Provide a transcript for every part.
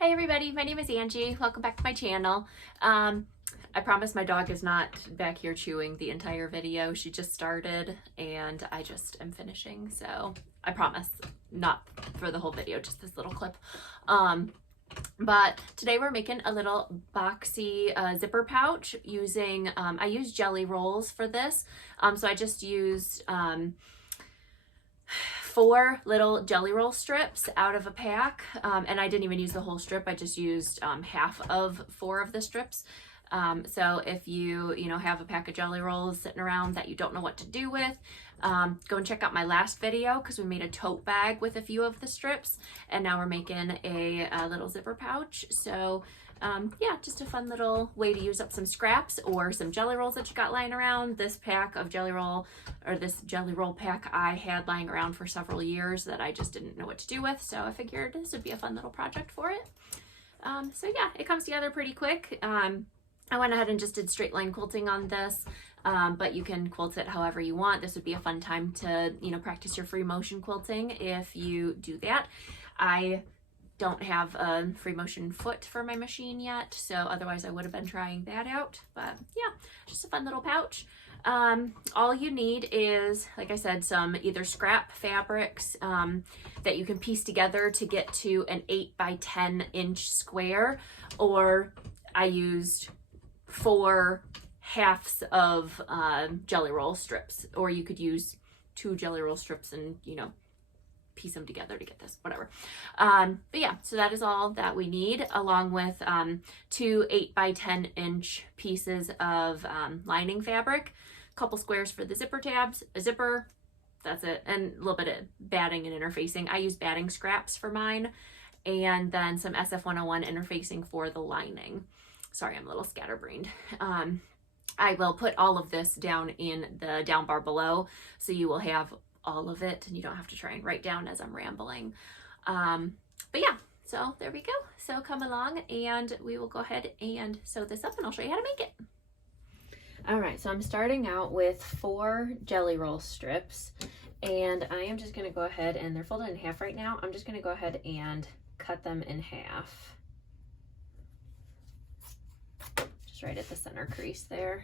Hi everybody, my name is Angie. Welcome back to my channel. I promise my dog is not back here chewing the entire video. She just started and I just am finishing, so I promise not for the whole video, just this little clip. But today we're making a little boxy zipper pouch using, I use jelly rolls for this. So I just used 4 little jelly roll strips out of a pack, and I didn't even use the whole strip. I just used half of 4 of the strips. So if you have a pack of jelly rolls sitting around that you don't know what to do with, go and check out my last video because we made a tote bag with a few of the strips, and now we're making a little zipper pouch. So yeah, just a fun little way to use up some scraps or some jelly rolls that you got lying around. This pack of jelly roll, or this jelly roll pack, I had lying around for several years that I just didn't know what to do with, so I figured this would be a fun little project for it. So yeah, it comes together pretty quick. I went ahead and just did straight line quilting on this, but you can quilt it however you want. This would be a fun time to, practice your free motion quilting if you do that. I don't have a free motion foot for my machine yet, so otherwise I would have been trying that out. But yeah, just a fun little pouch. All you need is, like I said, some either scrap fabrics that you can piece together to get to an 8 by 10 inch square, or I used 4 halves of jelly roll strips, or you could use 2 jelly roll strips and piece them together to get this, whatever. But yeah, so that is all that we need, along with 2 8 by 10 inch pieces of lining fabric, a couple squares for the zipper tabs, a zipper, that's it, and a little bit of batting and interfacing. I use batting scraps for mine, and then some SF101 interfacing for the lining. Sorry, I'm a little scatterbrained. I will put all of this down in the down bar below, so you will have all of it and you don't have to try and write down as I'm rambling. But yeah, so there we go. So come along and we will go ahead and sew this up and I'll show you how to make it. All right, so I'm starting out with 4 jelly roll strips, and I am just gonna go ahead, and they're folded in half right now. I'm just gonna go ahead and cut them in half. Just right at the center crease there.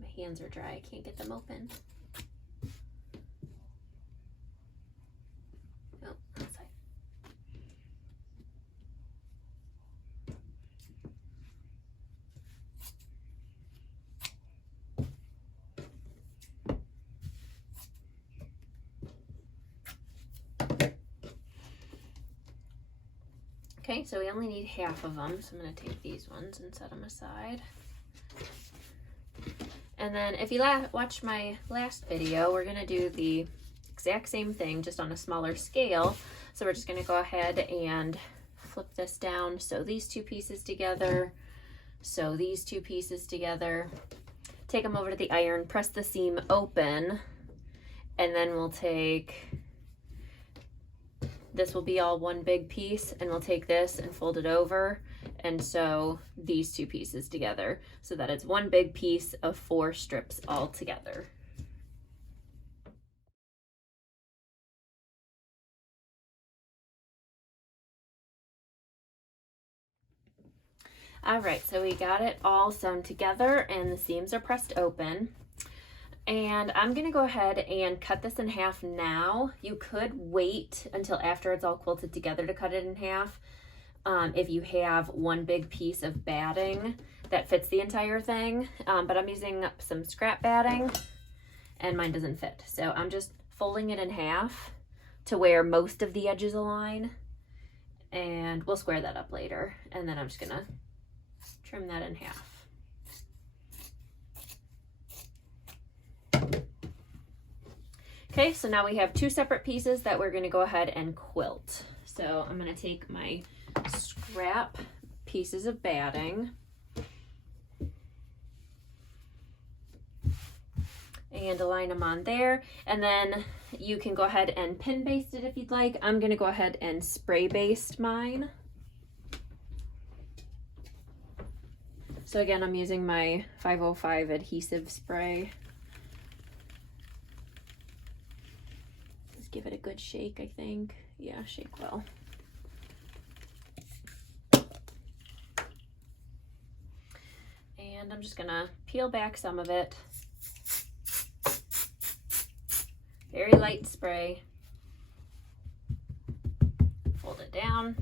My hands are dry, I can't get them open. Oh, outside. Okay, so we only need half of them, so I'm going to take these ones and set them aside. And then if you watched my last video, we're going to do the exact same thing, just on a smaller scale. So we're just going to go ahead and flip this down, sew these 2 pieces together, sew these 2 pieces together, take them over to the iron, press the seam open, and then we'll take, this will be all one big piece, and we'll take this and fold it over and sew these 2 pieces together so that it's one big piece of 4 strips all together. All right, so we got it all sewn together and the seams are pressed open. And I'm gonna go ahead and cut this in half now. You could wait until after it's all quilted together to cut it in half, if you have one big piece of batting that fits the entire thing. But I'm using up some scrap batting and mine doesn't fit. So I'm just folding it in half to where most of the edges align, and we'll square that up later. And then I'm just gonna trim that in half. Okay, so now we have 2 separate pieces that we're gonna go ahead and quilt. So I'm gonna take my scrap pieces of batting and align them on there. And then you can go ahead and pin baste it if you'd like. I'm gonna go ahead and spray baste mine. So again, I'm using my 505 adhesive spray. give it a good shake, I think. Yeah, shake well. And I'm just gonna peel back some of it. Very light spray. Fold it down.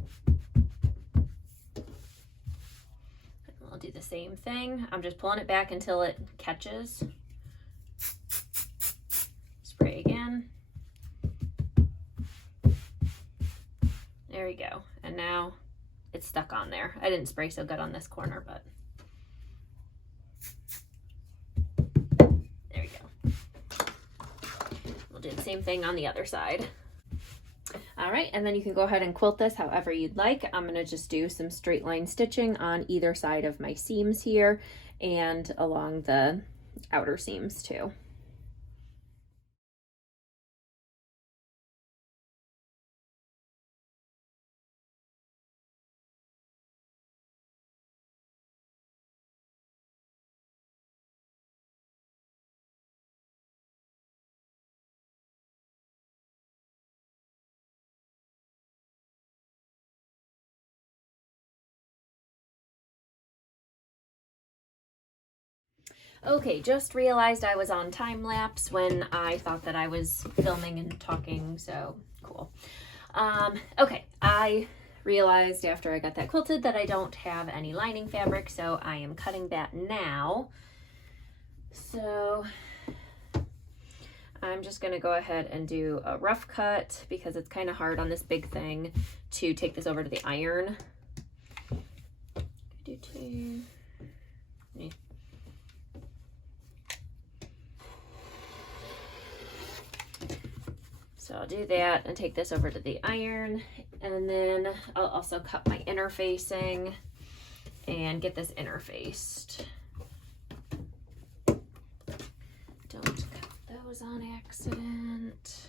I'll do the same thing. I'm just pulling it back until it catches. Spray again. There we go. And now it's stuck on there. I didn't spray so good on this corner, but there we go. We'll do the same thing on the other side. All right, and then you can go ahead and quilt this however you'd like. I'm gonna just do some straight line stitching on either side of my seams here and along the outer seams too. Okay, just realized I was on time lapse when I thought that I was filming and talking, so cool. Okay, I realized after I got that quilted that I don't have any lining fabric, so I am cutting that now. So I'm just gonna go ahead and do a rough cut because it's kind of hard on this big thing to take this over to the iron. Do two. Yeah. So I'll do that and take this over to the iron, and then I'll also cut my interfacing and get this interfaced. Don't cut those on accident.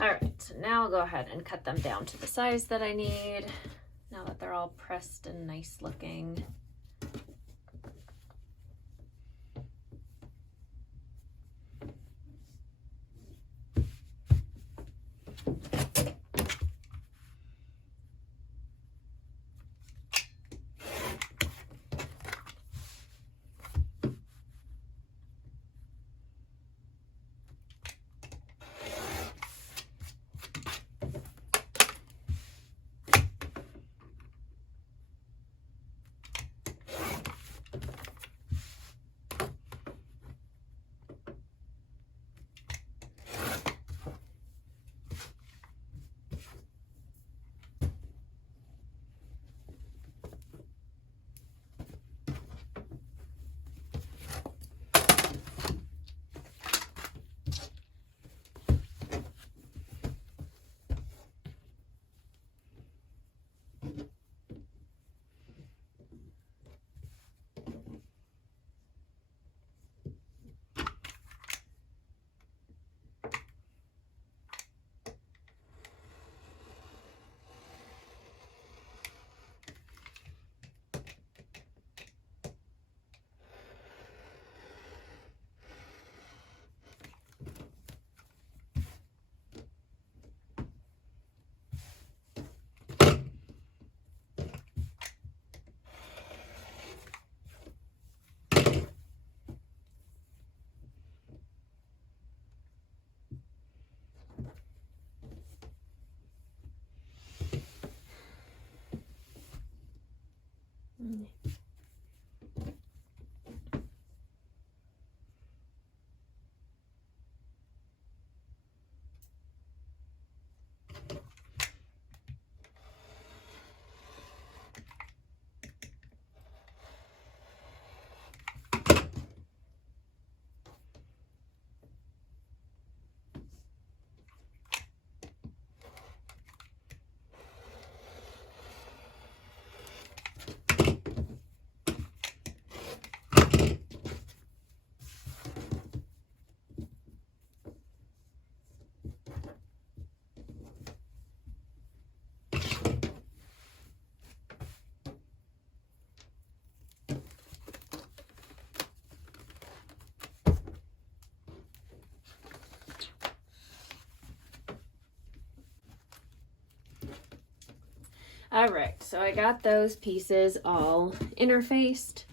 All right, so now I'll go ahead and cut them down to the size that I need, now that they're all pressed and nice looking. All right, so I got those pieces all interfaced.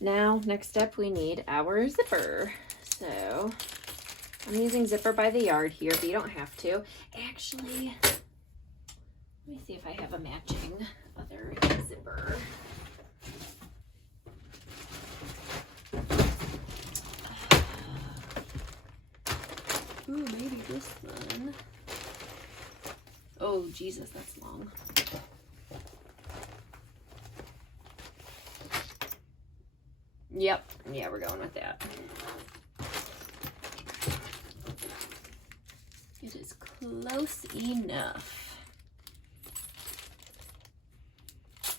Now, next step, we need our zipper. So I'm using zipper by the yard here, but you don't have to. Actually, let me see if I have a matching other zipper. Ooh, maybe this one. Oh, Jesus, that's long. Yep, yeah, we're going with that. It is close enough.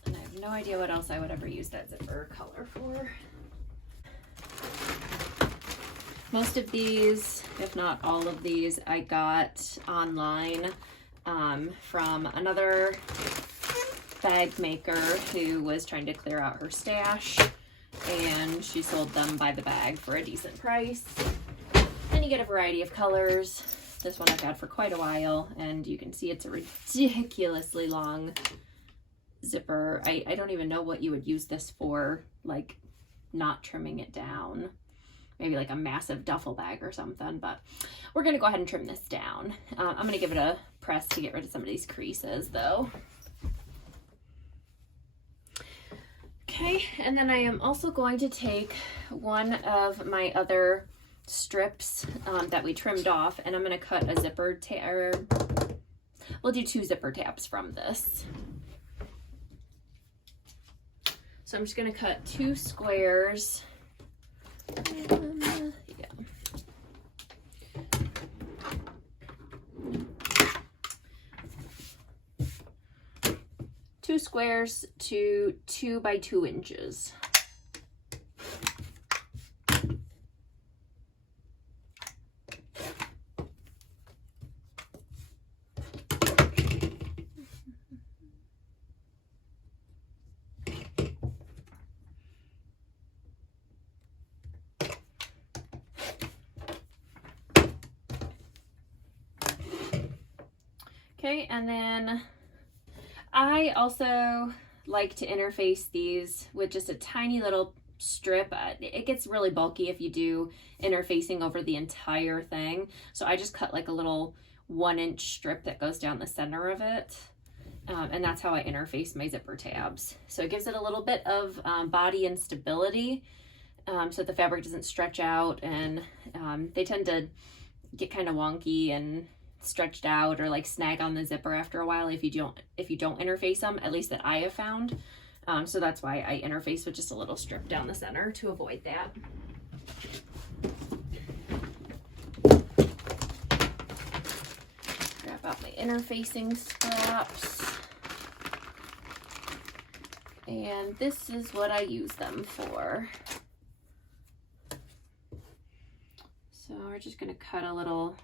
And I have no idea what else I would ever use that zipper color for. Most of these, if not all of these, I got online from another bag maker who was trying to clear out her stash, and she sold them by the bag for a decent price. And you get a variety of colors. This one I've had for quite a while, and you can see it's a ridiculously long zipper. I don't even know what you would use this for, like not trimming it down. Maybe like a massive duffel bag or something, but we're gonna go ahead and trim this down. I'm gonna give it a press to get rid of some of these creases though. Okay, and then I am also going to take one of my other strips that we trimmed off, and I'm gonna cut a zipper tab. We'll do 2 zipper tabs from this. So I'm just gonna cut 2 squares. Yeah. 2 squares to 2 by 2 inches. Okay, and then I also like to interface these with just a tiny little strip. It gets really bulky if you do interfacing over the entire thing. So I just cut like a little 1-inch strip that goes down the center of it. And that's how I interface my zipper tabs. So it gives it a little bit of body and stability, so the fabric doesn't stretch out, and they tend to get kind of wonky and stretched out or like snag on the zipper after a while if you don't interface them, at least that I have found. So that's why I interface with just a little strip down the center to avoid that. Grab out my interfacing scraps, and this is what I use them for. So we're just going to cut a little,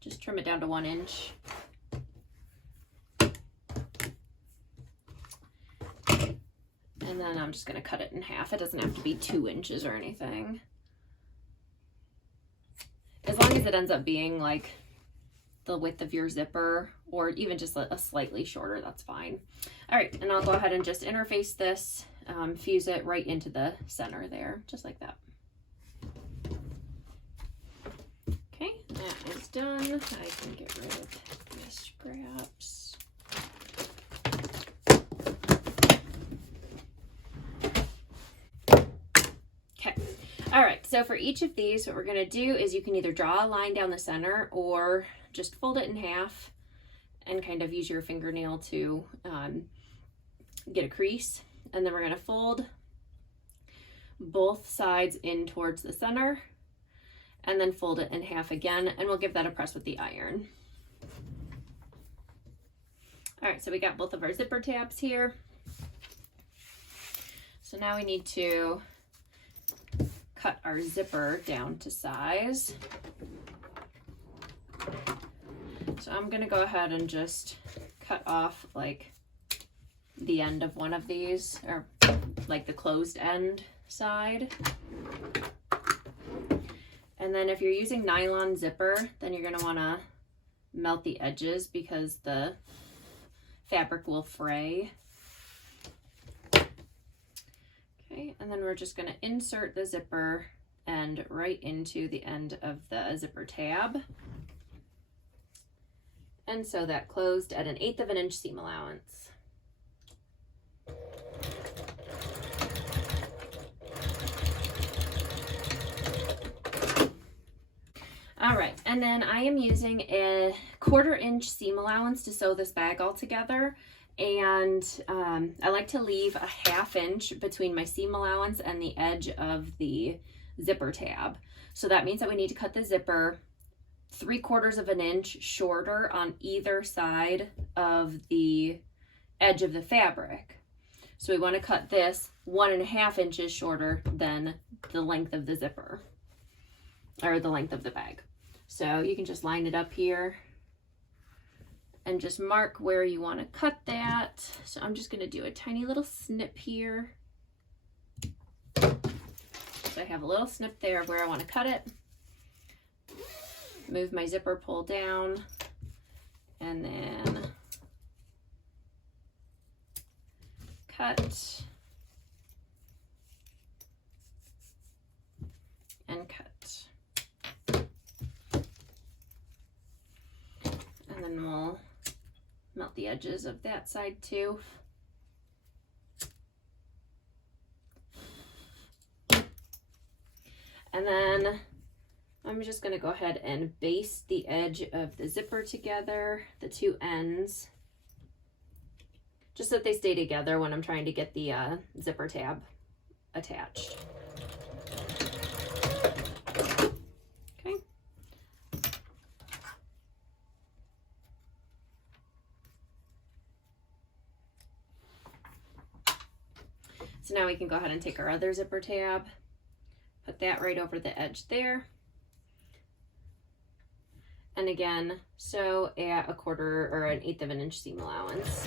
just trim it down to 1 inch. And then I'm just going to cut it in half. It doesn't have to be 2 inches or anything. As long as it ends up being like the width of your zipper, or even just a slightly shorter, that's fine. All right, and I'll go ahead and just interface this, fuse it right into the center there, just like that. Okay, that is done. I can get rid of my scraps. Okay, all right, so for each of these, what we're gonna do is you can either draw a line down the center or just fold it in half and kind of use your fingernail to get a crease. And then we're gonna fold both sides in towards the center, and then fold it in half again, and we'll give that a press with the iron. All right, so we got both of our zipper tabs here. So now we need to cut our zipper down to size. So I'm gonna go ahead and just cut off like the end of one of these, or like the closed end side. And then if you're using nylon zipper, then you're gonna wanna melt the edges, because the fabric will fray. Okay, and then we're just going to insert the zipper end right into the end of the zipper tab. And sew that closed at 1/8 of an inch seam allowance. All right, and then I am using a 1/4 inch seam allowance to sew this bag all together. And I like to leave a 1/2 inch between my seam allowance and the edge of the zipper tab. So that means that we need to cut the zipper 3/4 of an inch shorter on either side of the edge of the fabric. So we want to cut this 1.5 inches shorter than the length of the zipper, or the length of the bag. So you can just line it up here and just mark where you want to cut that. So I'm just going to do a tiny little snip here. So I have a little snip there where I want to cut it. Move my zipper pull down, and then cut and cut. And then we'll melt the edges of that side too. And then I'm just going to go ahead and baste the edge of the zipper together, the two ends, just so that they stay together when I'm trying to get the zipper tab attached. Okay. So now we can go ahead and take our other zipper tab, put that right over the edge there. And again, sew at 1/4 or 1/8 of an inch seam allowance.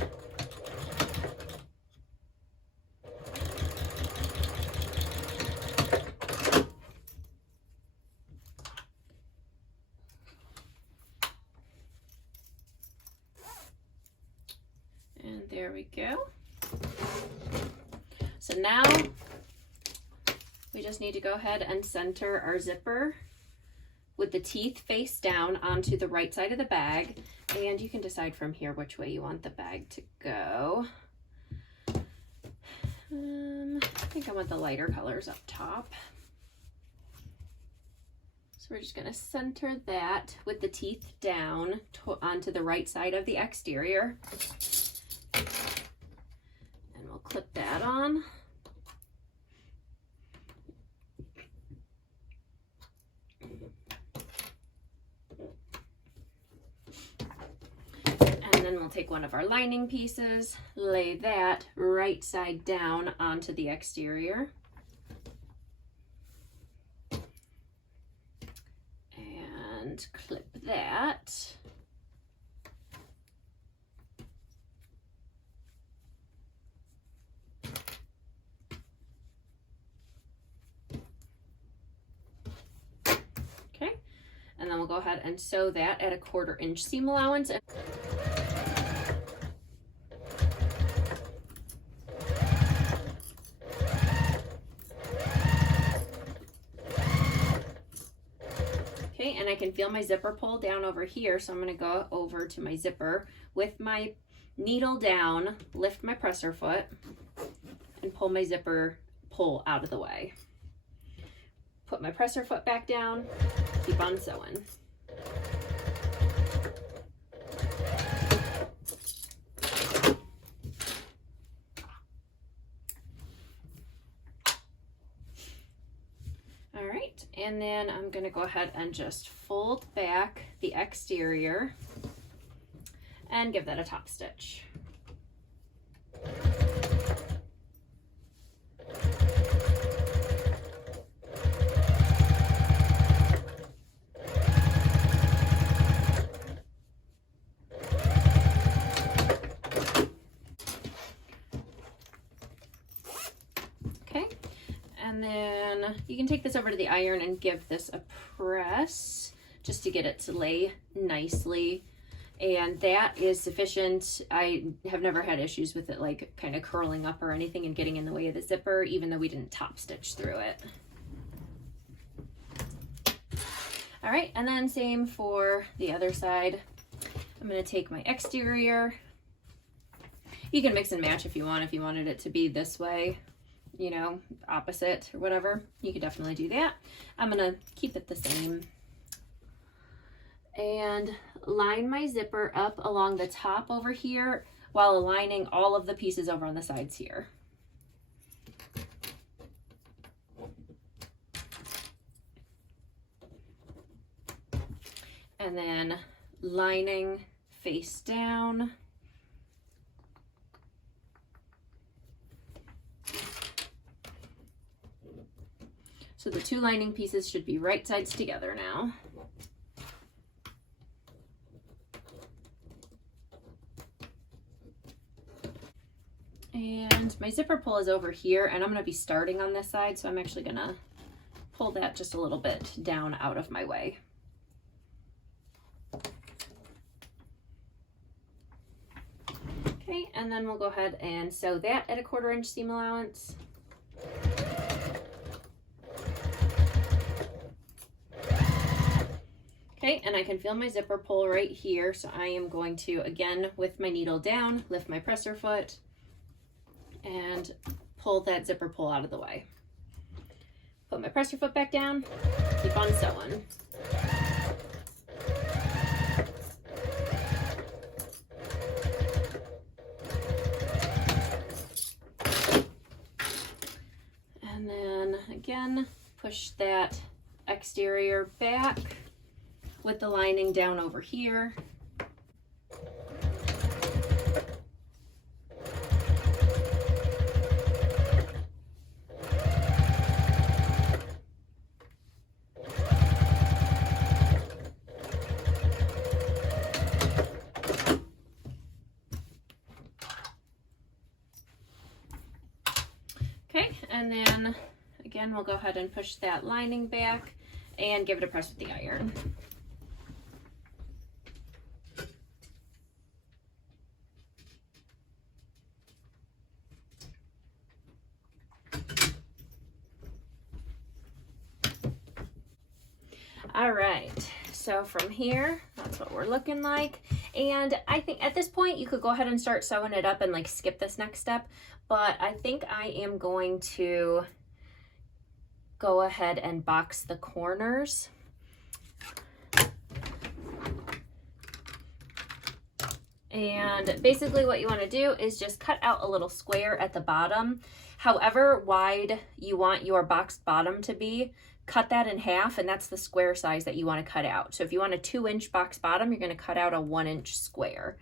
And there we go. So now we just need to go ahead and center our zipper with the teeth face down onto the right side of the bag, and you can decide from here which way you want the bag to go. I think I want the lighter colors up top. So we're just going to center that with the teeth down onto the right side of the exterior. And we'll clip that on. And then we'll take one of our lining pieces, lay that right side down onto the exterior. And clip that. Okay, and then we'll go ahead and sew that at 1/4 inch seam allowance. And I can feel my zipper pull down over here, so I'm going to go over to my zipper with my needle down, lift my presser foot, and pull my zipper pull out of the way. Put my presser foot back down, keep on sewing. And then I'm going to go ahead and just fold back the exterior and give that a top stitch. And then you can take this over to the iron and give this a press just to get it to lay nicely. and that is sufficient. I have never had issues with it like kind of curling up or anything and getting in the way of the zipper, even though we didn't top stitch through it. All right, and then same for the other side. I'm gonna take my exterior. You can mix and match if you want. If you wanted it to be this way, you know, opposite or whatever, you could definitely do that. I'm gonna keep it the same. And line my zipper up along the top over here while aligning all of the pieces over on the sides here. And then lining face down. So the two lining pieces should be right sides together now. And my zipper pull is over here, and I'm going to be starting on this side, so I'm actually going to pull that just a little bit down out of my way. Okay, and then we'll go ahead and sew that at a 1/4 inch seam allowance. Okay, and I can feel my zipper pull right here, so I am going to, again, with my needle down, lift my presser foot and pull that zipper pull out of the way. Put my presser foot back down, keep on sewing. And then again, push that exterior back with the lining down over here. Okay, and then again, we'll go ahead and push that lining back and give it a press with the iron. All right, so from here, that's what we're looking like. And I think at this point, you could go ahead and start sewing it up and like skip this next step, but I think I am going to go ahead and box the corners. And basically what you want to do is just cut out a little square at the bottom. However wide you want your boxed bottom to be, cut that in half, and that's the square size that you want to cut out. So if you want a 2-inch box bottom, you're going to cut out a 1-inch square.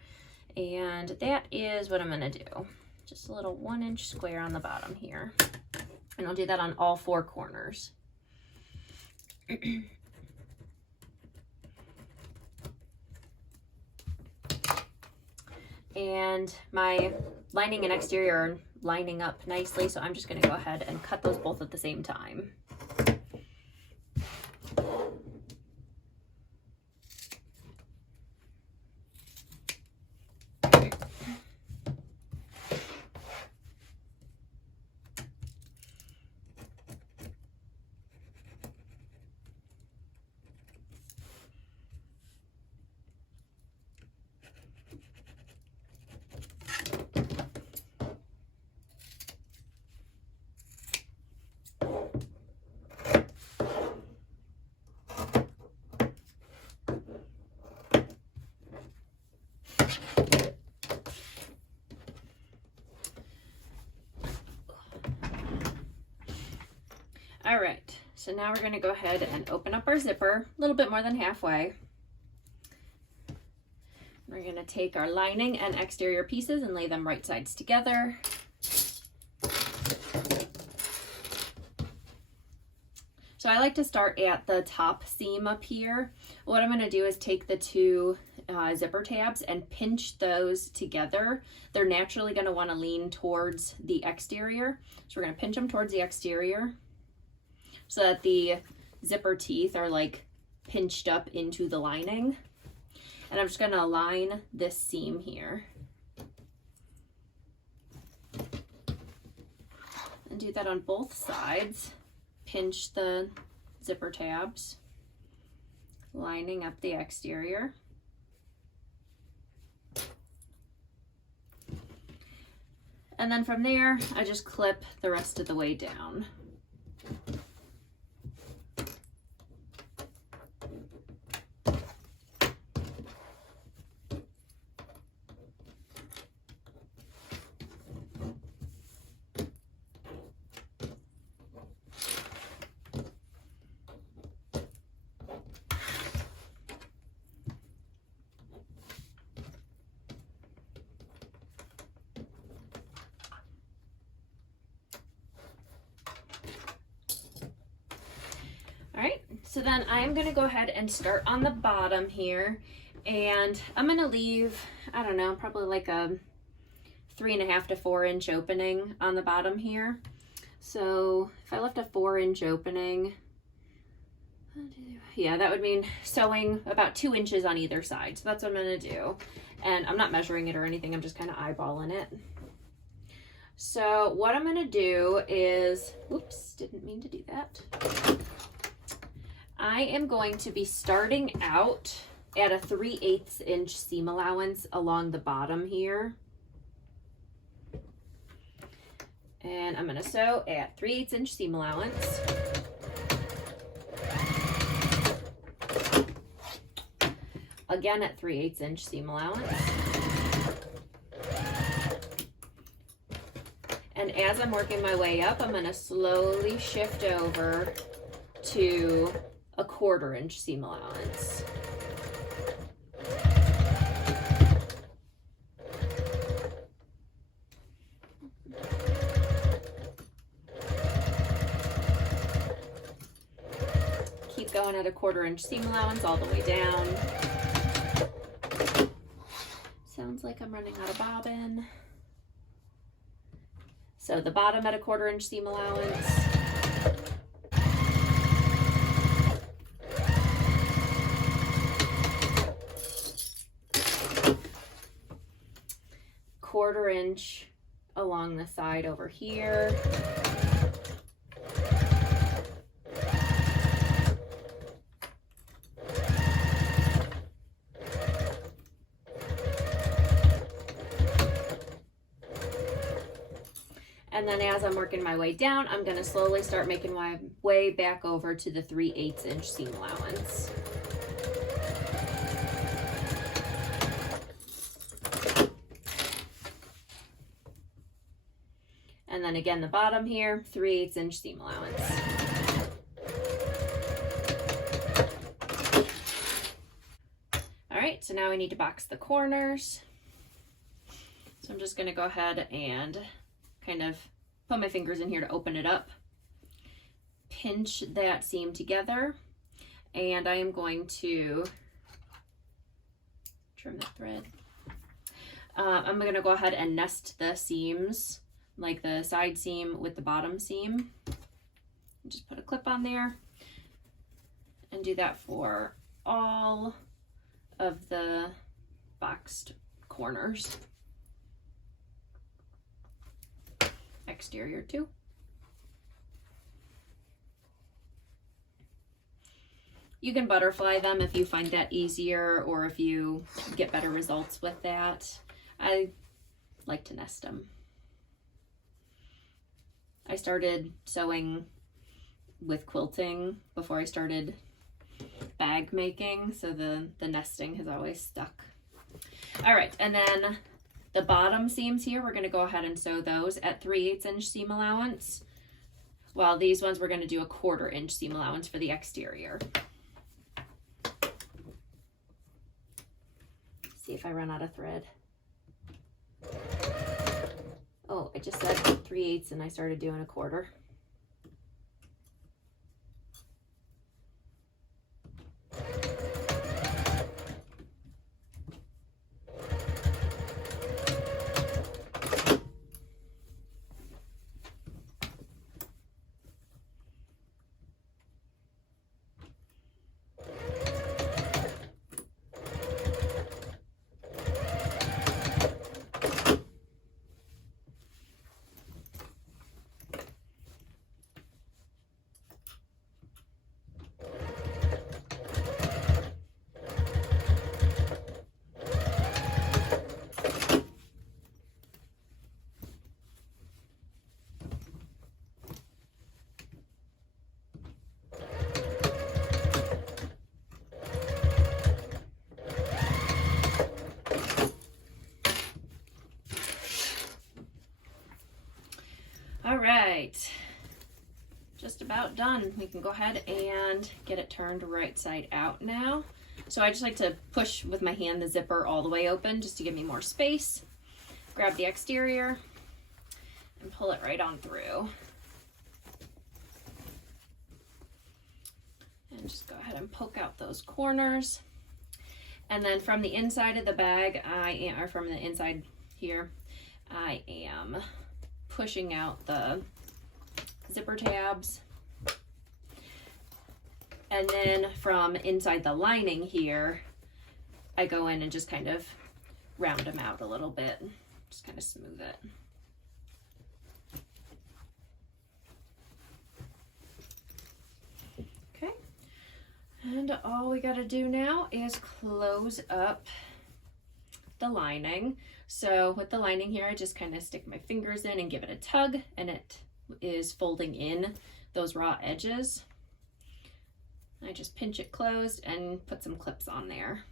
And that is what I'm going to do. Just a little 1-inch square on the bottom here. And I'll do that on all 4 corners. And my lining and exterior are lining up nicely, so I'm just going to go ahead and cut those both at the same time. All right, so now we're going to go ahead and open up our zipper a little bit more than halfway. We're going to take our lining and exterior pieces and lay them right sides together. So I like to start at the top seam up here. What I'm going to do is take the 2 zipper tabs and pinch those together. They're naturally going to want to lean towards the exterior. So we're going to pinch them towards the exterior so that the zipper teeth are like pinched up into the lining. And I'm just going to align this seam here. And do that on both sides. Pinch the zipper tabs, lining up the exterior. And then from there, I just clip the rest of the way down. All right, so then I'm gonna go ahead and start on the bottom here, and I'm gonna leave, I don't know, probably like a 3.5 to 4 inch opening on the bottom here. So if I left a 4-inch opening, yeah, that would mean sewing about 2 inches on either side. So that's what I'm gonna do. And I'm not measuring it or anything, I'm just kind of eyeballing it. So what I'm gonna do is, oops, didn't mean to do that. I am going to be starting out at a 3/8 inch seam allowance along the bottom here. And I'm gonna sew at 3/8 inch seam allowance. Again at 3/8 inch seam allowance. And as I'm working my way up, I'm gonna slowly shift over to a 1/4 inch seam allowance. Keep going at a 1/4 inch seam allowance all the way down. Sounds like I'm running out of bobbin. So the bottom at a 1/4 inch seam allowance. Quarter inch along the side over here. And then as I'm working my way down, I'm going to slowly start making my way back over to the 3/8 inch seam allowance. And then again, the bottom here, 3/8 inch seam allowance. All right, so now we need to box the corners. So I'm just gonna go ahead and kind of put my fingers in here to open it up. Pinch that seam together. And I am going to trim the thread. I'm gonna go ahead and nest the seams, like the side seam with the bottom seam. Just put a clip on there and do that for all of the boxed corners. Exterior too. You can butterfly them if you find that easier or if you get better results with that. I like to nest them. I started sewing with quilting before I started bag making, so the nesting has always stuck. All right, and then the bottom seams here, we're gonna go ahead and sew those at 3/8 inch seam allowance, while these ones we're gonna do a 1/4 inch seam allowance for the exterior. See if I run out of thread. Oh, I just said 3/8 and I started doing a 1/4. All right, just about done. We can go ahead and get it turned right side out now. So I just like to push with my hand the zipper all the way open just to give me more space. Grab the exterior and pull it right on through. And just go ahead and poke out those corners. And then from the inside of the bag, or from the inside here, I am pushing out the zipper tabs. And then from inside the lining here, I go in and just kind of round them out a little bit, just kind of smooth it. Okay, and all we gotta do now is close up the lining. So with the lining here, I just kind of stick my fingers in and give it a tug, and it is folding in those raw edges. I just pinch it closed and put some clips on there.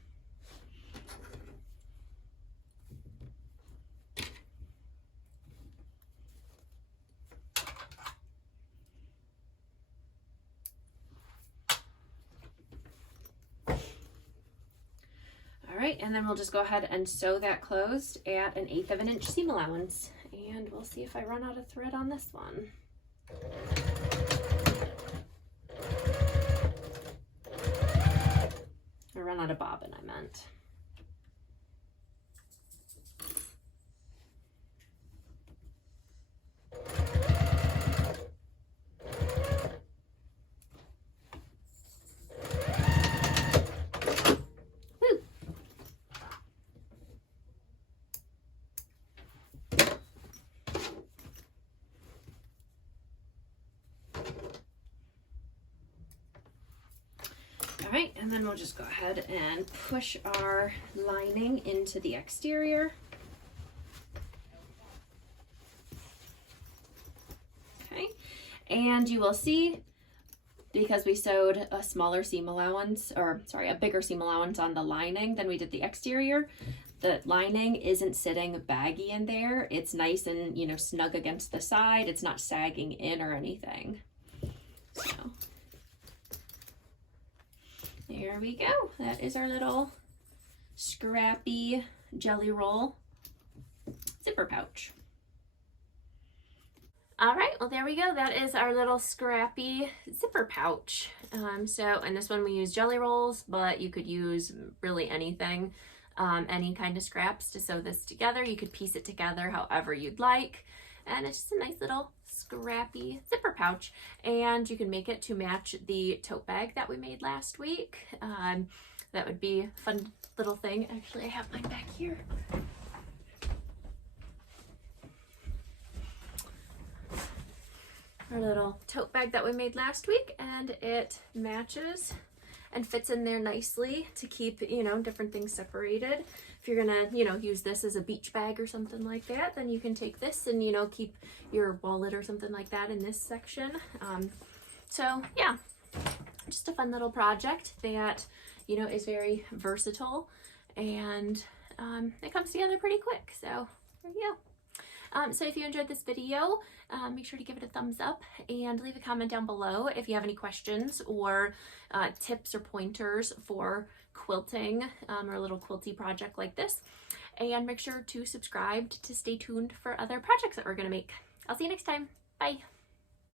All right, and then we'll just go ahead and sew that closed at 1/8 of an inch seam allowance. And we'll see if I run out of thread on this one. I run out of bobbin, I meant. Woo. All right, and then we'll just go ahead and push our lining into the exterior. Okay, and you will see, because we sewed a smaller seam allowance, or sorry, a bigger seam allowance on the lining than we did the exterior, the lining isn't sitting baggy in there. It's nice and, you know, snug against the side. It's not sagging in or anything. So there we go. That is our little Scrappy jelly roll zipper pouch. All right, well, there we go. That is our little Scrappy zipper pouch. And this one we use jelly rolls, but you could use really anything, any kind of scraps to sew this together. You could piece it together however you'd like. And it's just a nice little Scrappy zipper pouch. And you can make it to match the tote bag that we made last week. That would be a fun little thing. Actually, I have mine back here. Our little tote bag that we made last week, and it matches and fits in there nicely to keep, you know, different things separated. If you're gonna, you know, use this as a beach bag or something like that, then you can take this and, you know, keep your wallet or something like that in this section. So yeah, just a fun little project that, you know, is very versatile, and it comes together pretty quick. So there you go. So if you enjoyed this video, make sure to give it a thumbs up and leave a comment down below if you have any questions or tips or pointers for quilting or a little quilty project like this. And make sure to subscribe to stay tuned for other projects that we're going to make. I'll see you next time. Bye.